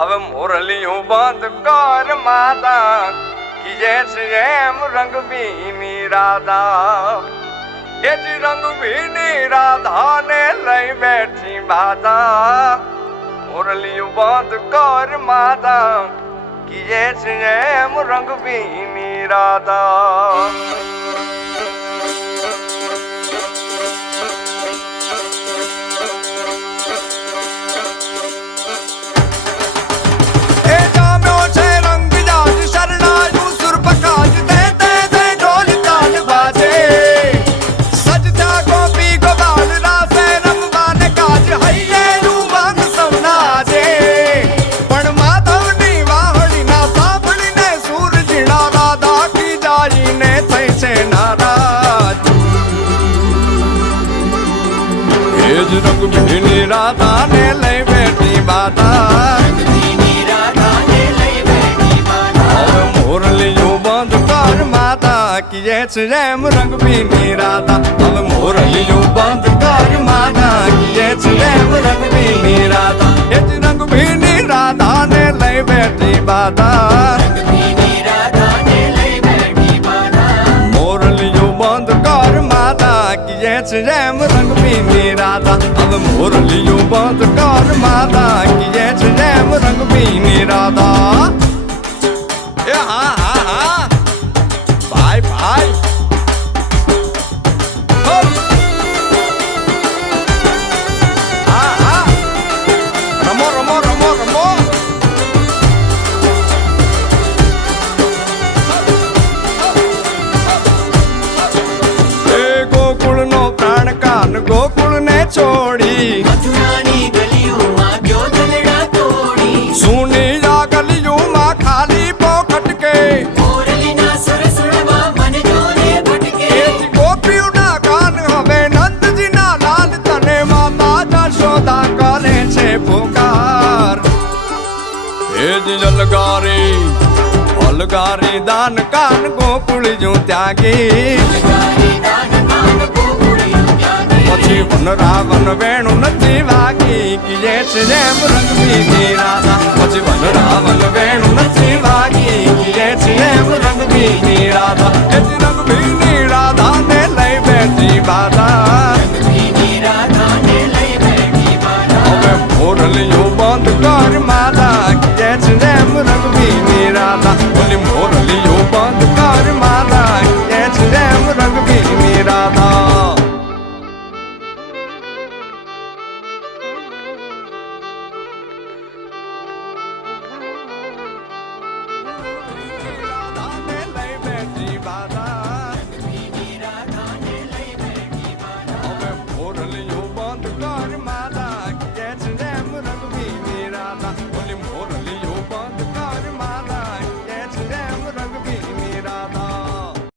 હવે મોરલિયું બંધ કર માતા કીજે છે એમ રંગ ભીની રાધા એ જ રંગ ભીની રાધા ને લઈ બેઠી બાધા મોરલિયું બંધ કર માતા કીજે છે એમ રંગ ભીની રાધા રંગ ભીની રાધા ને લઈ બેઠી બાધા મોરલિયું બંધ કર માતા કીજે છે એમ રંગ ભીની રાધા હવે મોરલિયું બંધ કર માતા કીજે છે એમ રંગ ભીની રાધા એ જ રંગ ભીની રાધા ને લઈ બેઠી બાધા મોરલિયું બંધ કર માતા કીજે છે એમ રંગ ભીની રાધા હવે મોરલિયું બંધ કર માતા કીજે છે એમ રંગ ભીની રાધા એ હા હા હા ભાઈ ભાઈ હા હા રમો રમો રમો રમો ગોકુળ ને છોડી મથુરાની ગલીઓમાં ગયો દલડા તોડી સુની આ ગલીઓમાં ખાલી પોખટકે મોરલીના સુર સુરવા મન જોને ભટકે ગોપીઓના કાન હવે નંદજીના લાલ તને માતા જશોદા કરે છે પુકાર એ જ અલગારી દાન કાન ગોકુળ જો ત્યાગી પછી વન રાવણ વેણું નથી વાગી કીજે છે જેમ રંગ ભીની રાધા પછી વન રાવણ વેણું નથી વાગી કીજે છે જેમ રંગ ભીની રાધા એ જ રંગ ભીની રાધા ને લઈ બેઠી બાધા હવે મોરલિયું બંધ કર માતા કીજે છે જેમ રંગ ભીની રાધા બોલી મોરલિયું બંધ કર માતા કીજે છે જેમ રંગ ભીની રાધા હવે મોરલિયું